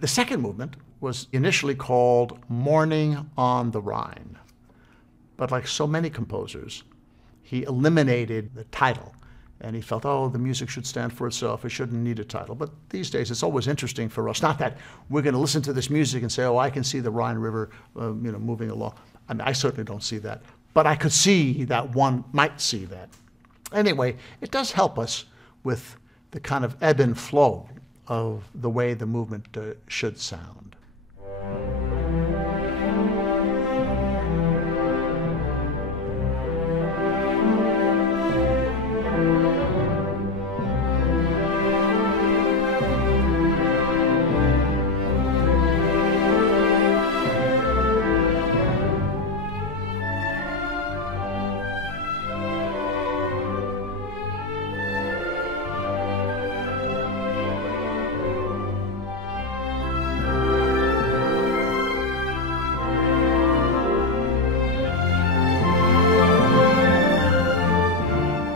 The second movement was initially called Morning on the Rhine. But like so many composers, he eliminated the title. And he felt, oh, the music should stand for itself. It shouldn't need a title. But these days, it's always interesting for us. Not that we're going to listen to this music and say, oh, I can see the Rhine River moving along. I mean, I certainly don't see that. But I could see that one might see that. Anyway, it does help us with the kind of ebb and flow of the way the movement should sound.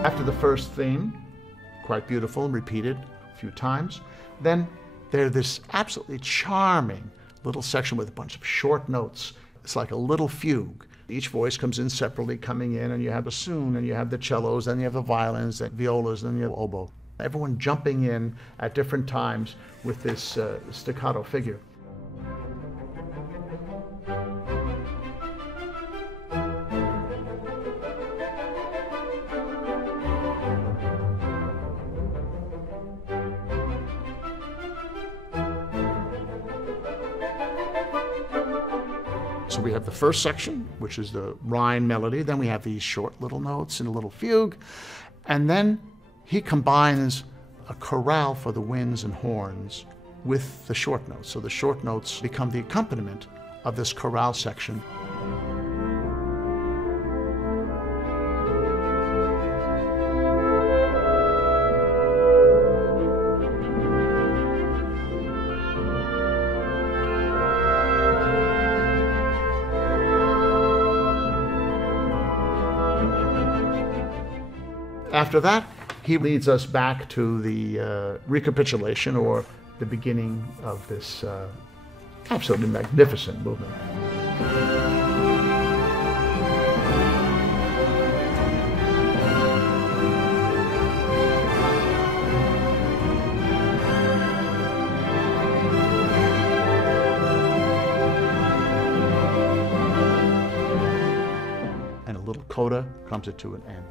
After the first theme, quite beautiful and repeated a few times, then there's this absolutely charming little section with a bunch of short notes. It's like a little fugue. Each voice comes in separately, coming in, and you have the bassoon, and you have the cellos, then you have the violins, the violas, then you have oboe. Everyone jumping in at different times with this staccato figure. So we have the first section, which is the Rhine melody. Then we have these short little notes and a little fugue. And then he combines a chorale for the winds and horns with the short notes. So the short notes become the accompaniment of this chorale section. After that, he leads us back to the recapitulation, or the beginning of this absolutely magnificent movement. And a little coda comes it to an end.